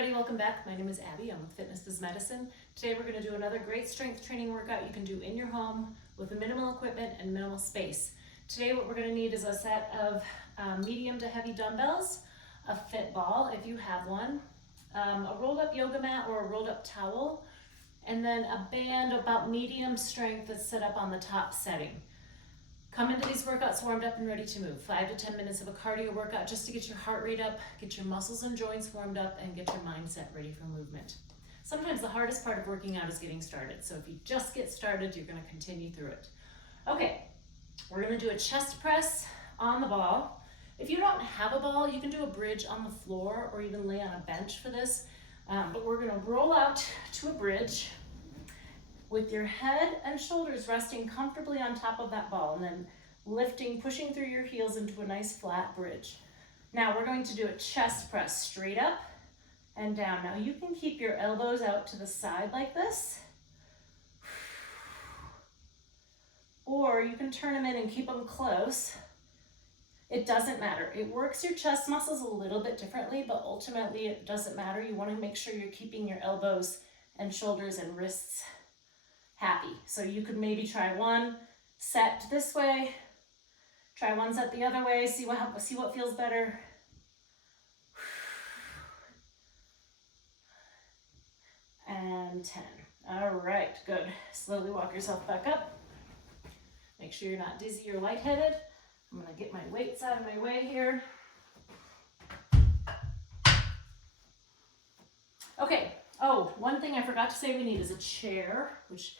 everybody, welcome back. My name is Abby, I'm with Fitness is Medicine. Today we're going to do another great strength training workout you can do in your home with minimal equipment and minimal space. Today what we're going to need is a set of medium to heavy dumbbells, a fit ball if you have one, a rolled up yoga mat or a rolled up towel, and then a band about medium strength that's set up on the top setting. Come into these workouts warmed up and ready to move. 5 to 10 minutes of a cardio workout just to get your heart rate up, get your muscles and joints warmed up, and get your mindset ready for movement. Sometimes the hardest part of working out is getting started. So if you just get started, you're going to continue through it. Okay, we're going to do a chest press on the ball. If you don't have a ball, you can do a bridge on the floor or even lay on a bench for this. But we're going to roll out to a bridge with your head and shoulders resting comfortably on top of that ball, and then lifting, pushing through your heels into a nice flat bridge. Now we're going to do a chest press straight up and down. Now you can keep your elbows out to the side like this, or you can turn them in and keep them close. It doesn't matter. It works your chest muscles a little bit differently, but ultimately it doesn't matter. You want to make sure you're keeping your elbows and shoulders and wrists happy. So you could maybe try one set this way, try one set the other way, see what feels better. And 10. All right, good. Slowly walk yourself back up. Make sure you're not dizzy or lightheaded. I'm gonna get my weights out of my way here. Okay, oh, one thing I forgot to say we need is a chair, which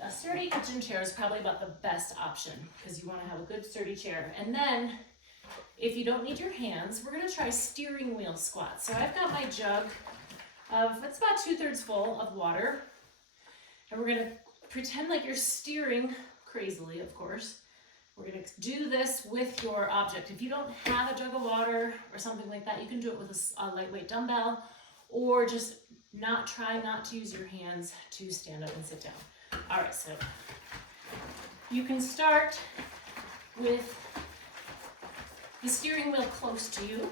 a sturdy kitchen chair is probably about the best option because you want to have a good sturdy chair. And then if you don't need your hands, we're going to try steering wheel squats. So I've got my jug it's about 2/3 full of water, and we're going to pretend like you're steering crazily, of course. We're going to do this with your object. If you don't have a jug of water or something like that, you can do it with a lightweight dumbbell, or just try not to use your hands to stand up and sit down. All right, so you can start with the steering wheel close to you,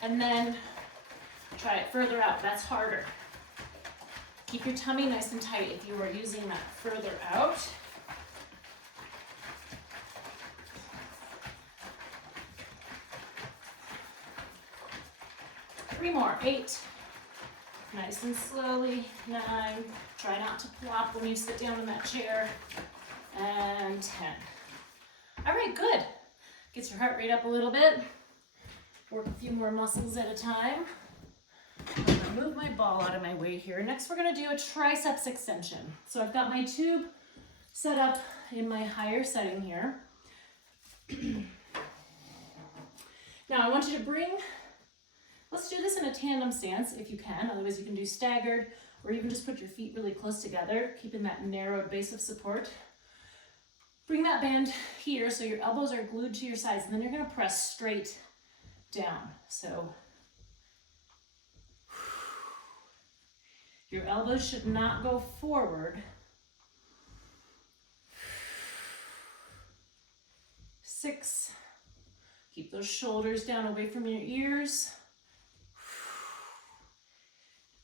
and then try it further out. That's harder. Keep your tummy nice and tight if you are using that further out. Three more. 8. Nice and slowly. 9. Try not to plop when you sit down in that chair. And 10. All right, good. Gets your heart rate up a little bit. Work a few more muscles at a time. I'm gonna move my ball out of my way here. Next, we're gonna do a triceps extension. So I've got my tube set up in my higher setting here. Now I want you to let's do this in a tandem stance if you can. Otherwise you can do staggered, or even just put your feet really close together, keeping that narrowed base of support. Bring that band here so your elbows are glued to your sides, and then you're gonna press straight down. So your elbows should not go forward. 6. Keep those shoulders down away from your ears.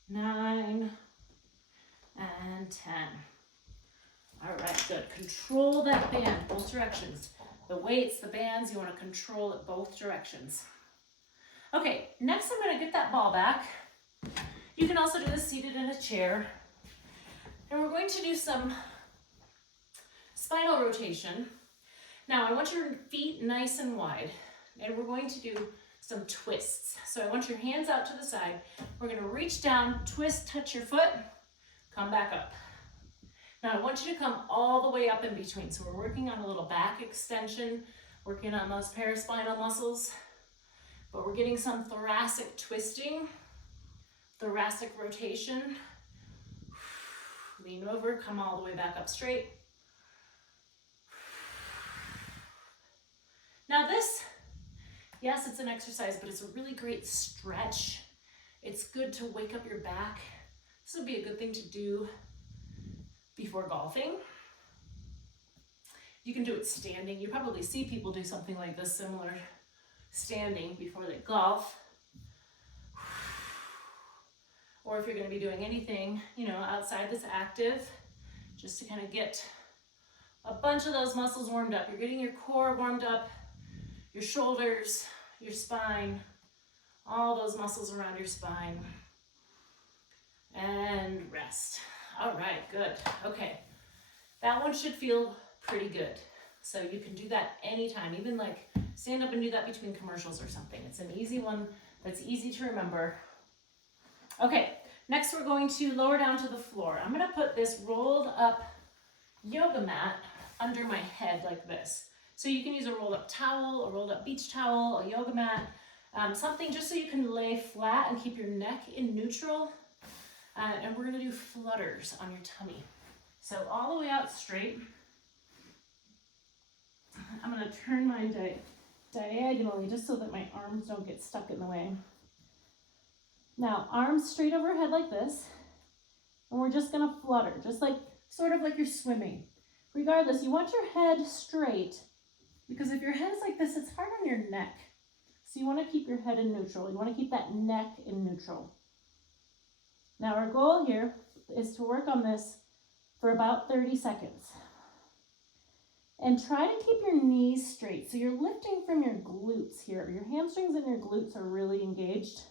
9 and 10. All right, good. Control that band, both directions. The weights, the bands, you want to control it both directions. Okay, next I'm going to get that ball back. You can also do this seated in a chair. And we're going to do some spinal rotation. Now I want your feet nice and wide, and we're going to do some twists. So I want your hands out to the side. We're going to reach down, twist, touch your foot, come back up. Now I want you to come all the way up in between. So we're working on a little back extension, working on those paraspinal muscles, but we're getting some thoracic twisting, thoracic rotation. Lean over, come all the way back up straight. Now this, yes, it's an exercise, but it's a really great stretch. It's good to wake up your back. This would be a good thing to do before golfing. You can do it standing. You probably see people do something like this, similar, standing before they golf. or if you're gonna be doing anything, you know, outside this active, just to kind of get a bunch of those muscles warmed up. You're getting your core warmed up, your shoulders, your spine, all those muscles around your spine. And rest. All right, good. Okay, that one should feel pretty good. So you can do that anytime, even like stand up and do that between commercials or something. It's an easy one that's easy to remember. Okay, next we're going to lower down to the floor. I'm gonna put this rolled up yoga mat under my head like this. So you can use a rolled up towel, a rolled up beach towel, a yoga mat, something just so you can lay flat and keep your neck in neutral. And we're gonna do flutters on your tummy. So all the way out straight. I'm gonna turn mine diagonally just so that my arms don't get stuck in the way. Now, arms straight overhead like this, and we're just gonna flutter, just like, sort of like you're swimming. Regardless, you want your head straight, because if your head is like this, it's hard on your neck. So you wanna keep your head in neutral. You wanna keep that neck in neutral. Now our goal here is to work on this for about 30 seconds. And try to keep your knees straight. So you're lifting from your glutes here. Your hamstrings and your glutes are really engaged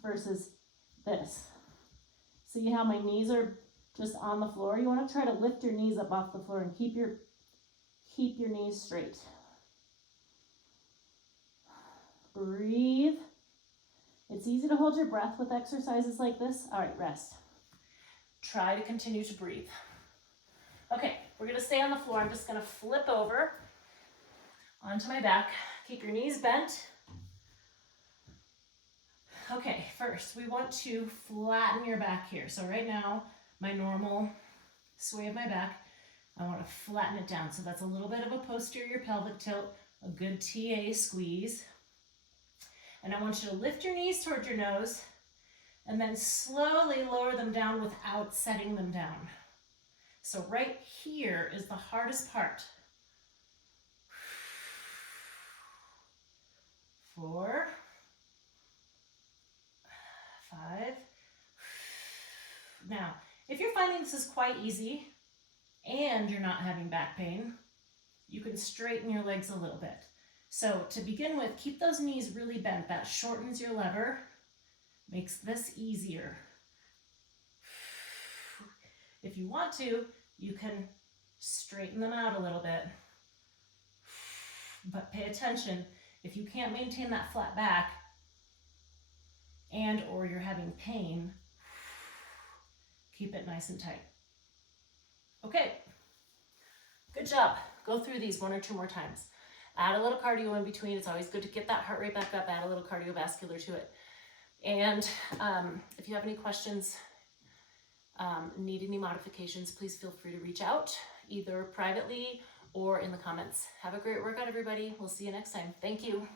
versus this. See how my knees are just on the floor? You want to try to lift your knees up off the floor and keep your knees straight. Breathe. It's easy to hold your breath with exercises like this. All right, rest. Try to continue to breathe. Okay, we're gonna stay on the floor. I'm just gonna flip over onto my back. Keep your knees bent. Okay, first we want to flatten your back here. So right now, my normal sway of my back, I want to flatten it down. So that's a little bit of a posterior pelvic tilt, a good TA squeeze. And I want you to lift your knees towards your nose and then slowly lower them down without setting them down. So right here is the hardest part. 4, 5. Now, if you're finding this is quite easy and you're not having back pain, you can straighten your legs a little bit. So to begin with, keep those knees really bent. That shortens your lever, makes this easier. If you want to, you can straighten them out a little bit. But pay attention, if you can't maintain that flat back and or you're having pain, keep it nice and tight. Okay, good job. Go through these 1 or 2 more times. Add a little cardio in between. It's always good to get that heart rate back up, add a little cardiovascular to it. And if you have any questions, need any modifications, please feel free to reach out either privately or in the comments. Have a great workout, everybody. We'll see you next time. Thank you.